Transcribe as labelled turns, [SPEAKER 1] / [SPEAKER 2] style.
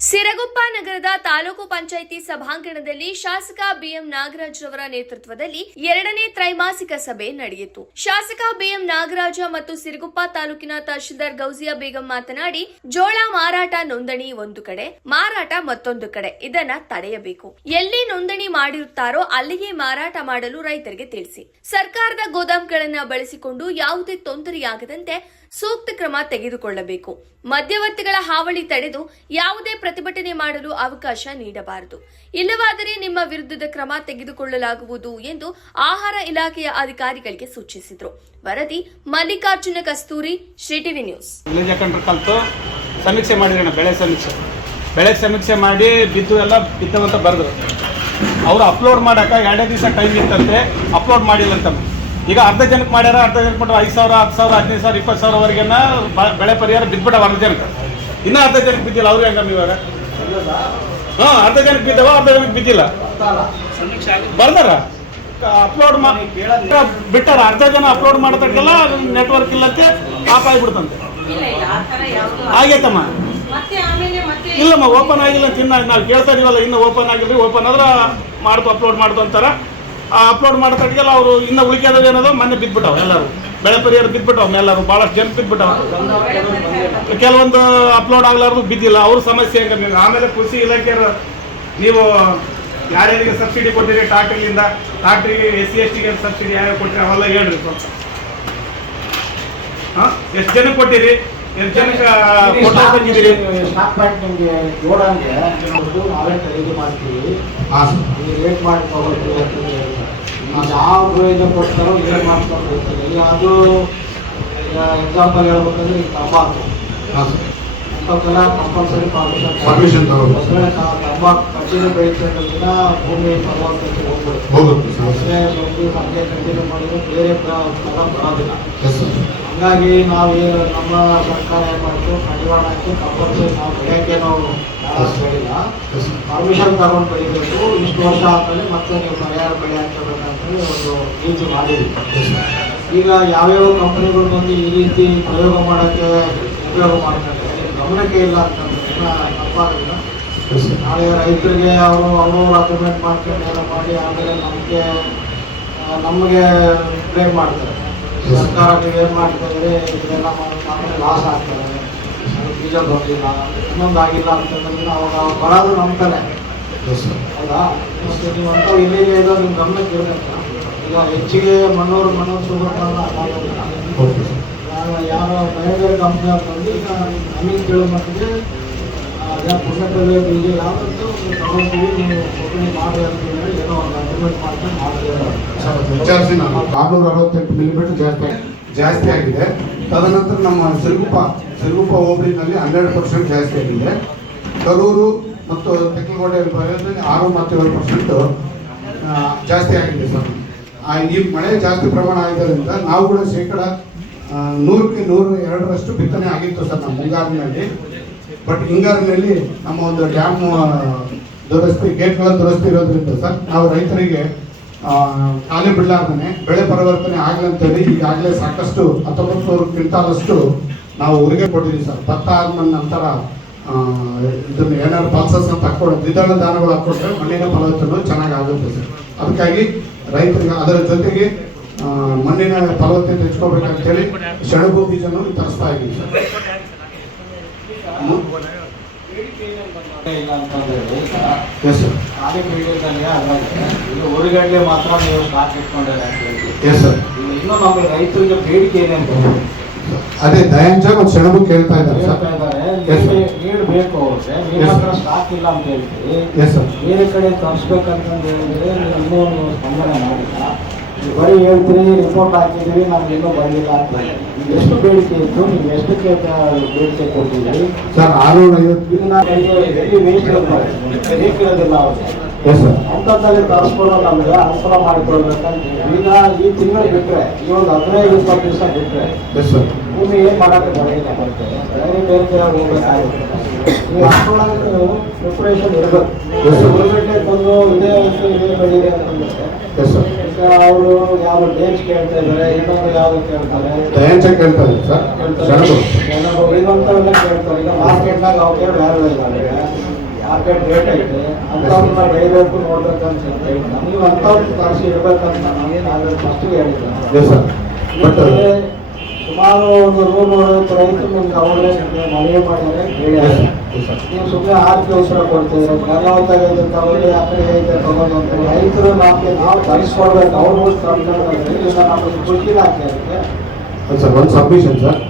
[SPEAKER 1] ಸಿರಗುಪ್ಪ ನಗರದ ತಾಲೂಕು ಪಂಚಾಯಿತಿ ಸಭಾಂಗಣದಲ್ಲಿ ಶಾಸಕ ಬಿಎಂ ನಾಗರಾಜ್ ಅವರ ನೇತೃತ್ವದಲ್ಲಿ ಎರಡನೇ ತ್ರೈಮಾಸಿಕ ಸಭೆ ನಡೆಯಿತು. ಶಾಸಕ ಬಿಎಂ ನಾಗರಾಜ ಮತ್ತು ಸಿರಗುಪ್ಪ ತಾಲೂಕಿನ ತಹಶೀಲ್ದಾರ್ ಗೌಜಿಯಾ ಬೇಗಂ ಮಾತನಾಡಿ, ಜೋಳ ಮಾರಾಟ ನೋಂದಣಿ ಒಂದು ಕಡೆ, ಮಾರಾಟ ಮತ್ತೊಂದು ಕಡೆ, ಇದನ್ನ ತಡೆಯಬೇಕು. ಎಲ್ಲಿ ನೋಂದಣಿ ಮಾಡಿರುತ್ತಾರೋ ಅಲ್ಲಿಯೇ ಮಾರಾಟ ಮಾಡಲು ರೈತರಿಗೆ ತಿಳಿಸಿ. ಸರ್ಕಾರದ ಗೋದಾಮ್ಗಳನ್ನ ಬಳಸಿಕೊಂಡು ಯಾವುದೇ ತೊಂದರೆಯಾಗದಂತೆ ಸೂಕ್ತ ಕ್ರಮ ತೆಗೆದುಕೊಳ್ಳಬೇಕು. ಮಧ್ಯವರ್ತಿಗಳ ಹಾವಳಿ ತಡೆದು ಯಾವುದೇ ಪ್ರತಿಭಟನೆ ಮಾಡಲು ಅವಕಾಶ ನೀಡಬಾರದು. ಇಲ್ಲವಾದರೆ ನಿಮ್ಮ ವಿರುದ್ಧದ ಕ್ರಮ ತೆಗೆದುಕೊಳ್ಳಲಾಗುವುದು ಎಂದು ಆಹಾರ ಇಲಾಖೆಯ ಅಧಿಕಾರಿಗಳಿಗೆ ಸೂಚಿಸಿದರು. ವರದಿ ಮಲ್ಲಿಕಾರ್ಜುನ ಕಸ್ತೂರಿ, ಶ್ರೀ ಟಿವಿ ನ್ಯೂಸ್.
[SPEAKER 2] ಸಮೀಕ್ಷೆ ಮಾಡಿರೋಣ ಬೆಳೆ ಸಮೀಕ್ಷೆ. ಬೆಳೆ ಸಮೀಕ್ಷೆ ಮಾಡಿ ಬಿದ್ದು ಎಲ್ಲ ಬಿದ್ದವಂತ ಬರೆದ್ರು. ಅವರು ಅಪ್ಲೋಡ್ ಮಾಡೋಕೆ ಎರಡೇ ದಿವಸ ಟೈಮ್ ಇತ್ತಂತೆ ಅಪ್ಲೋಡ್ ಮಾಡಿಲ್ಲ ಅಂತ ಈಗ ಅರ್ಧ ಜನಕ್ಕೆ ಮಾಡ್ಯಾರ ಅರ್ಧ ಜನಕ್ಕೆ ಮಾಡ್ರೆ ಐದು ಸಾವಿರ ಹತ್ತು ಸಾವಿರ ಹದಿನೈದು ಸಾವಿರ ಇಪ್ಪತ್ತು ಸಾವಿರವರೆಗೆನ ಬೆಳೆ ಪರಿಹಾರ ಬಿದ್ಬಿಟ್ಟವ ಅರ್ಧ ಜನಕ್ಕೆ. ಇನ್ನೂ ಅರ್ಧ ಜನಕ್ಕೆ ಬಿದ್ದಿಲ್ಲ ಅವ್ರು ಹೆಂಗಮ್ಮ ಇವಾಗ? ಹಾಂ ಅರ್ಧ ಜನಕ್ಕೆ ಬಿದ್ದವ ಅರ್ಧ ಜನಕ್ಕೆ ಬಿದ್ದಿಲ್ಲ. ಬರ್ದಾರ? ಅಪ್ಲೋಡ್ ಮಾಡಿ ಬಿಟ್ಟಾರ ಅರ್ಧ ಜನ ಅಪ್ಲೋಡ್ ಮಾಡತಕ್ಕೆಲ್ಲ ನೆಟ್ವರ್ಕ್ ಇಲ್ಲಂತೆ ಆಫ್ ಆಗಿಬಿಡ್ತಂತೆ.
[SPEAKER 3] ಇಲ್ಲ ಇಲ್ಲ ಆ ಥರ ಯಾವುದು
[SPEAKER 2] ಆಗೈತಮ್ಮ
[SPEAKER 3] ಮತ್ತೆ ಆಮೇಲೆ ಮತ್ತೆ
[SPEAKER 2] ಇಲ್ಲಮ್ಮ ಓಪನ್ ಆಗಿಲ್ಲ ಅಂತ ಇನ್ನ ನಾವು ಕೇಳ್ತಾ ಇದೀವಲ್ಲ ಇನ್ನು ಓಪನ್ ಆಗಿಲ್ರಿ ಓಪನ್ ಆದ್ರೆ ಮಾಡ್ತು ಅಪ್ಲೋಡ್ ಮಾಡ್ತು ಅಂತಾರ. ಅಪ್ಲೋಡ್ ಮಾಡ್ತಟ್ಟಿಗೆಲ್ಲ ಅವರು ಇನ್ನು ಉಳಿಕೆದ ಏನದ? ಮೊನ್ನೆ ಬಿದ್ಬಿಟ್ಟವು ಎಲ್ಲರೂ. ಬೆಳೆ ಪರಿಹಾರ ಬಿದ್ಬಿಟ್ಟವು ಎಲ್ಲರೂ ಭಾಳಷ್ಟು ಜನ ಬಿದ್ಬಿಟ್ಟವು ಕೆಲವೊಂದು ಅಪ್ಲೋಡ್ ಆಗ್ಲಾರ್ದು ಬಿದ್ದಿಲ್ಲ. ಅವ್ರ ಸಮಸ್ಯೆ ಹೆಂಗ ಆಮೇಲೆ ಕೃಷಿ ಇಲಾಖೆಯ ನೀವು ಯಾರ್ಯಾರಿಗೆ ಸಬ್ಸಿಡಿ ಕೊಟ್ಟಿರಿ? ಟ್ರಾಕ್ಟರ್ಲಿಂದ ಟ್ರಾಕ್ಟ್ರಿಗೆ ಎಸ್ ಸಿ ಎಸ್ ಟಿಗೆ ಸಬ್ಸಿಡಿ ಯಾರ್ಯಾರು ಕೊಟ್ಟಿರಿ? ಅವೆಲ್ಲ ಹೇಳ್ರಿ ಸ್ವಲ್ಪ. ಹಾಂ? ಎಷ್ಟು ಜನಕ್ಕೆ ಕೊಟ್ಟಿರಿ? ಎಷ್ಟು ಜನಕ್ಕೆ
[SPEAKER 4] ಸ್ಟಾಕ್ ನಿಮಗೆ ನಾವೇ ಖರೀದಿ ಮಾಡ್ತೀವಿ. ರೇಟ್ ಮಾಡಿ ತಗೊಳ್ತೀವಿ ಯಾವ ಪ್ರಯೋಜನ ಕೊಡ್ತಾರೋ ಏನು ಮಾಡ್ಕೊಂಡು ಹೋಗ್ತಾರೆ ಈಗ ಅದು ಈಗ ಎಕ್ಸಾಂಪಲ್ ಹೇಳ್ಬೇಕಂದ್ರೆ ಈಗ ತಂಬಾಕು. ಅಂಥಕ್ಕೆಲ್ಲ ಕಂಪಲ್ಸರಿ
[SPEAKER 5] ಪರ್ಮಿಷನ್ ತಗೋಬೇಕು.
[SPEAKER 4] ತಂಬಾಕು ಕಂಟಿನ್ಯೂ ಬೆಳೀತಿರೋದ್ರಿಂದ ಭೂಮಿ ಫಲವತ್ತತೆ ಹೋಗ್ಬಿಡುತ್ತೆ.
[SPEAKER 5] ಹೋಗುತ್ತೆ
[SPEAKER 4] ಸಂಖ್ಯೆ ಕಂಟಿನ್ಯೂ ಮಾಡಿದ್ರೆ ಬೇರೆ ಫಲ ಬರೋದಿಲ್ಲ. ಹಂಗಾಗಿ ನಾವು ಏನು ನಮ್ಮ ಸರ್ಕಾರ ಏನು ಮಾಡ್ತು ಕಡಿವಾಣ ಹಾಕಿ ಕಂಪಲ್ಸರಿ ನಾವು ಬೆಳೆಯೋಕ್ಕೆ ನಾವು
[SPEAKER 5] ಬೆಳಿಲ್ಲ
[SPEAKER 4] ಪರ್ಮಿಷನ್ ತಗೊಂಡು ಬೆಳಿಬೇಕು. ಇಷ್ಟು ವರ್ಷ ಆದಮೇಲೆ ಮತ್ತೆ ನೀವು ಪರಿಹಾರ ಬೆಳೆ ಹಾಕಬೇಕಂತೇಳಿ ಒಂದು ನೀತಿ ಮಾಡಿದ್ವಿ. ಈಗ ಯಾವ್ಯಾವ ಕಂಪನಿಗಳು ಬಂದು ಈ ರೀತಿ ಪ್ರಯೋಗ ಮಾಡೋಕ್ಕೆ ಉಪಯೋಗ ಮಾಡ್ತಾರೆ ಗಮನಕ್ಕೆ ಇಲ್ಲ ಅಂತಂದ್ರೆ ತಪ್ಪಾಗಿಲ್ಲ ನಾಳೆ ರೈತರಿಗೆ ಅವರು ಅವರು ಅಗ್ರಿಮೆಂಟ್ ಮಾಡ್ಕೊಂಡು ಏನೋ ಮಾಡಿ, ಆಮೇಲೆ ನಮಗೆ ನಮಗೆ ಬ್ಲೇಮ್ ಮಾಡ್ತಾರೆ. ಸರ್ಕಾರ ನೀವು ಏನು ಮಾಡ್ತಾ ಇದ್ರೆ ಇದೆಲ್ಲ ಆಮೇಲೆ ಲಾಸ್ ಆಗ್ತಾರೆ ಅದು ಬೀಜ ಬರಲಿಲ್ಲ ಇನ್ನೊಂದು ಆಗಿಲ್ಲ ಅಂತಂದ್ರೆ ಅವಾಗ ಬರೋದು
[SPEAKER 5] ಸರ್
[SPEAKER 4] ಹೌದಾ? ಮತ್ತು ನೀವು ಅಂತ ಇಲ್ಲಿಗೆ ಇದೋ ನಿಮ್ಮ ಗಮನಕ್ಕೆ ಇರಬೇಕು. ಈಗ ಹೆಚ್ಚಿಗೆ ಮಣ್ಣೂರು ಮಣ್ಣೂರು ಸುಗಂಧನ ಆಗೋದಿಲ್ಲ. ಯಾರು ಬೇರೆ ಬೇರೆ ಕಂಪ್ನಿ ಬಂದು ಈಗ ನಮಗೆ ಕೇಳೋ ಮಟ್ಟಿಗೆ ಅದೇ ಪುಣ್ಯಕಲೆ ಬೀಜ ಯಾವತ್ತೂ ತಗೊಳ್ತೀವಿ ನೀವು ಒಬ್ಬನೇ ಮಾಡಿ ಅಂತ ಏನೋ ಒಂದು ಅಗ್ರಿಮೆಂಟ್ ಮಾಡ್ಕೊಂಡು
[SPEAKER 5] ವಿಚಾರಿಸಿ ನಾನು. ಆರುನೂರ ಅರವತ್ತೆಂಟು ಮಿಲಿಮೀಟರ್ ಜಾಸ್ತಿ ಜಾಸ್ತಿ ಆಗಿದೆ. ತದನಂತರ ನಮ್ಮ ಸಿರುಗುಪ್ಪ ಸಿರುಗುಪ್ಪ ಹೋಬಳಿನಲ್ಲಿ ಹನ್ನೆರಡು ಪರ್ಸೆಂಟ್ ಜಾಸ್ತಿ ಆಗಿದೆ. ಕರೂರು ಮತ್ತು ತೆಕ್ಕಲಗೋಡೆ ಭಾಗದಲ್ಲಿ ಆರು ಮತ್ತು ಏಳು ಪರ್ಸೆಂಟ್ ಜಾಸ್ತಿ ಆಗಿದೆ ಸರ್. ಆ, ಈ ಮಳೆ ಜಾಸ್ತಿ ಪ್ರಮಾಣ ಆಗಿದ್ದರಿಂದ ನಾವು ಕೂಡ ಶೇಕಡ ನೂರಕ್ಕೆ ನೂರು ಎರಡರಷ್ಟು ಬಿತ್ತನೆ ಆಗಿತ್ತು ಸರ್ ನಮ್ಮ ಮುಂಗಾರಿನಲ್ಲಿ. ಬಟ್ ಹಿಂಗಾರಿನಲ್ಲಿ ನಮ್ಮ ಒಂದು ಡ್ಯಾಮ್ ದುರಸ್ತಿ ಗೇಟ್ಗಳ ದುರಸ್ತಿ ಇರೋದ್ರಿಂದ ಸರ್ ನಾವು ರೈತರಿಗೆ ಖಾಲಿ ಬಿಡಲಾರ್ದೇ ಬೆಳೆ ಪರಿವರ್ತನೆ ಆಗಲಿ ಅಂತೇಳಿ ಈಗಾಗಲೇ ಸಾಕಷ್ಟು, ಹತ್ತೊಂಬತ್ತು ಸಾವಿರ ಕ್ವಿಂಟಾಲಷ್ಟು ನಾವು ಉರಿಗೆ ಕೊಟ್ಟಿದ್ದೀವಿ ಸರ್. ಭತ್ತ ಆದ್ಮೇಲೆ ನಂತರ ಇದನ್ನ ಏನಾದ್ರು ಪಲ್ಸಸ್ ಅಂತ ಹಾಕೊಂಡು ದ್ವಿದಳ ದಾನಗಳು ಹಾಕೊಂಡ್ರೆ ಮಣ್ಣಿನ ಫಲವತ್ತತೆ ಚೆನ್ನಾಗಿ ಆಗುತ್ತೆ ಸರ್. ಅದಕ್ಕಾಗಿ ರೈತರಿಗೆ, ಅದರ ಜೊತೆಗೆ ಮಣ್ಣಿನ ಫಲವತ್ತತೆ ಹೆಚ್ಕೋಬೇಕಂತೇಳಿ ಸೆಣಬು ಬೀಜನೂ ತರಿಸ್ತಾ ಇದ್ದೀವಿ ಸರ್.
[SPEAKER 4] ಇಲ್ಲ ಅಂತಂದೇಳಿ
[SPEAKER 5] ಎಸ್ ಸರ್
[SPEAKER 4] ಮೀಡಿಯಾದಲ್ಲಿ ಅದ್ರಾಗೆ ಈಗ ಉರಿಗಡ್ಲೆ ಮಾತ್ರ ನೀವು ಸ್ಟಾಕ್ ಇಟ್ಕೊಂಡಿರ ಅಂತ ಹೇಳಿ
[SPEAKER 5] ಎಸ್ ಸರ್
[SPEAKER 4] ಇನ್ನೂ ನಮಗೆ ರೈತರಿಗೆ ಬೇಡಿಕೆ ಏನೇ ಅಂತ
[SPEAKER 5] ಅದೇ ದಯಾಂಜ ಮತ್ತು ಸೆಣಬು ಕೇಳ್ತಾ ಇದ್ದಾರೆ
[SPEAKER 4] ಹೇಳ್ತಾ ಇದ್ದಾರೆ.
[SPEAKER 5] Yes, sir.
[SPEAKER 4] ನೀರು ಬೇಕು ಅವ್ರಿಗೆ. ನಿಮ್ಮ ಹತ್ರ ಸ್ಟಾಕ್ ಇಲ್ಲ ಅಂತ ಹೇಳ್ತೀವಿ
[SPEAKER 5] ಎಸ್ ಸರ್
[SPEAKER 4] ಬೇರೆ ಕಡೆ ತರಿಸ್ಬೇಕಂತಂದು ಹೇಳಿದ್ರೆ ನೀವು ಸ್ಪಂದನೆ ಮಾಡಿಲ್ಲ. ಬರೀ ಹೇಳ್ತೀರಿ ರಿಪೋರ್ಟ್ ಹಾಕಿದ್ದೀವಿ ನಮ್ಗೆ ಇನ್ನೂ ಬಂದಿಲ್ಲ ಅಂತ. ಎಷ್ಟು ಬೇಡಿಕೆ ಇತ್ತು? ನೀವು ಎಷ್ಟು ಬೇಡಿಕೆ ಕೊಟ್ಟಿದ್ದೀರಿ
[SPEAKER 5] ಸರ್ ಆರುನೂರ ಐವತ್ತು
[SPEAKER 4] ಎಲ್ಲಿ ಇರ್ತಾರೆ ಬೇಕಿರೋದಿಲ್ಲ ಅವ್ರಿಗೆ. ಅಂಥದ್ದಲ್ಲಿ ತರಿಸ್ಕೊಂಡು ನಮಗೆ ಅನುಕೂಲ ಮಾಡಿಕೊಡ್ಬೇಕಂತ ಈಗ ಈ ತಿಂಗಳು ಬಿಟ್ಟರೆ ಈ ಒಂದು ಹದಿನೈದು ಇಪ್ಪತ್ತು ದಿವಸ ಬಿಟ್ಟರೆ ಭೂಮಿ ಏನು ಮಾಡೋಕ್ಕೆ ಬರೋದಿಲ್ಲ ಮತ್ತೆ? ಬೇರೆ ಹೋಗ್ಬೇಕಾಗುತ್ತೆ. ನೀವು ಅಷ್ಟೊಳಗೆ ಪ್ರಿಪ್ರೇಷನ್ ಇರಬೇಕು. ಬಂದು ಇದೇ ಇದೇ ಬೆಳೀಲಿ ಅಂತಂದ್ರೆ ಅವರು ಯಾವ ಡೇಟ್ಸ್ ಕೇಳ್ತಾ ಇದ್ದಾರೆ ಇನ್ನೊಂದು ಯಾವ್ದು ಕೇಳ್ತಾರೆ?
[SPEAKER 5] ಸರ್ ಕೇಳ್ತಾರೆ ಏನೋ ಸರ್ ಜನಗಳು
[SPEAKER 4] ಇನ್ನೊಂಥವೆಲ್ಲ ಕೇಳ್ತಾರೆ. ಈಗ ಮಾರ್ಕೆಟ್ನಾಗ ಅವಕ್ಕೆ ವ್ಯಾಲ್ಯೂ ಇಲ್ಲ ಮಾರ್ಕೆಟ್ ರೇಟ್ ಐತೆ ಅಂಥವ್ರನ್ನ ಬೆಳಿಬೇಕು ನೋಡ್ಬೇಕಂತ ನಮಗೆ ಅಂಥವ್ರು ತರಿಸಿ ಇರ್ಬೇಕಂತ ನಾನು ನಾನು ಫಸ್ಟಿಗೆ ಹೇಳಿದ್ದೆ.
[SPEAKER 5] ಸರ್ ಬಟ್
[SPEAKER 4] ಸುಮಾರು ಒಂದು ನೂರು ನೂರೈವತ್ತು ರೈತರು ನಿಮ್ಗೆ ಅವರೇ ಮನವಿ ಮಾಡಿದರೆ ಹೇಳಿ ನೀವು ಸುಮ್ಮನೆ ಆರ್ಥಿಕ ಉತ್ತರ ಕೊಡ್ತಿದ್ರೆ ಫಲವತ್ತಾಗ ಇದು ತಗೊಳ್ಳಿ ಆ ಕಡೆ ಐತೆ ತಗೊಂಡು ಅಂತ ರೈತರು ನಮಗೆ ನಾವು ಕಲಿಸ್ಕೊಡ್ಬೇಕು ಅವ್ರಿಗೂ ತಂದ್ರೆ ನಮಗೆ ಖುಷಿ ಆಗ್ತಾ ಇರುತ್ತೆ
[SPEAKER 5] ಸರ್, ಒಂದು ಸಬ್ಮಿಷನ್ ಸರ್.